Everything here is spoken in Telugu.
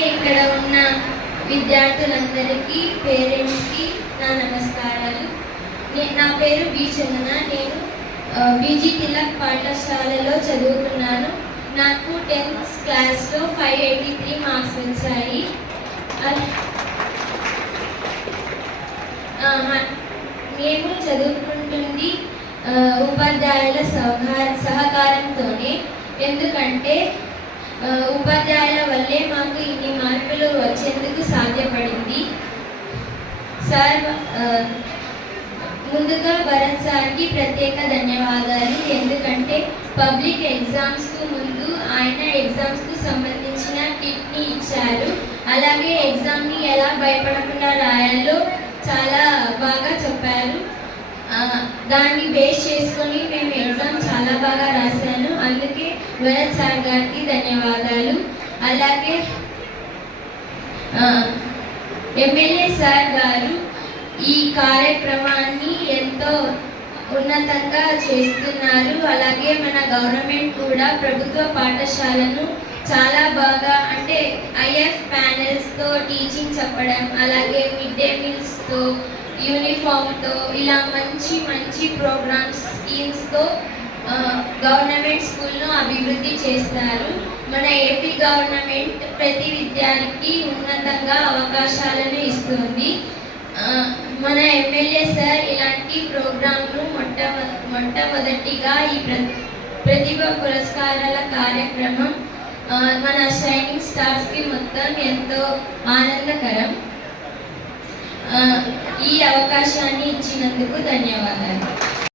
ఇక్కడ ఉన్న విద్యార్థులందరికీ, పేరెంట్స్కి నా నమస్కారాలు. నా పేరు బి చందన. నేను బీజీ తిలక్ పాఠశాలలో చదువుకున్నాను. నాకు 10th క్లాస్లో 583 మార్క్స్ వచ్చాయి. మేము చదువుకుంటుంది ఉపాధ్యాయుల సహకారంతోనే. ఎందుకంటే ఉపాధ్యాయుల వల్లే మాకు ఇన్ని మార్కులు వచ్చేందుకు సాధ్యపడింది. సార్, ముందుగా భరత్ సార్కి ప్రత్యేక ధన్యవాదాలు. ఎందుకంటే పబ్లిక్ ఎగ్జామ్స్కు ముందు ఆయన ఎగ్జామ్స్కు సంబంధించిన కిట్ని ఇచ్చారు. అలాగే ఎగ్జామ్ని ఎలా భయపడకుండా రాయాలో చాలా బాగా చెప్పారు. దాన్ని బేస్ చేసుకొని మేము ఎగ్జామ్ చాలా బాగా రాశాను. అందుకే భరత్ సార్ గారికి ధన్యవాదాలు. అలాగే ఎమ్మెల్యే సార్ గారు ఈ కార్యక్రమాన్ని ఎంతో ఉన్నతంగా చేస్తున్నారు. అలాగే మన గవర్నమెంట్ కూడా ప్రభుత్వ పాఠశాలను చాలా బాగా, అంటే ఐఎఫ్ ప్యానెల్స్తో టీచింగ్ చెప్పడం, అలాగే మిడ్ డే మీల్స్తో, యూనిఫామ్తో, ఇలా మంచి మంచి ప్రోగ్రామ్స్, స్కీమ్స్తో గవర్నమెంట్ స్కూల్ను అభివృద్ధి చేస్తారు. మన ఏపీ గవర్నమెంట్ ప్రతి విద్యార్థికి ఉన్నతంగా అవకాశాలను ఇస్తుంది. మన ఎమ్మెల్యే సార్ ఇలాంటి ప్రోగ్రాంను మొట్టమొదటిగా ఈ ప్రతిభ పురస్కారాల కార్యక్రమం మన షైనింగ్ స్టార్స్కి మొత్తం ఎంతో ఆనందకరం. ఈ అవకాశాన్ని ఇచ్చినందుకు ధన్యవాదాలు.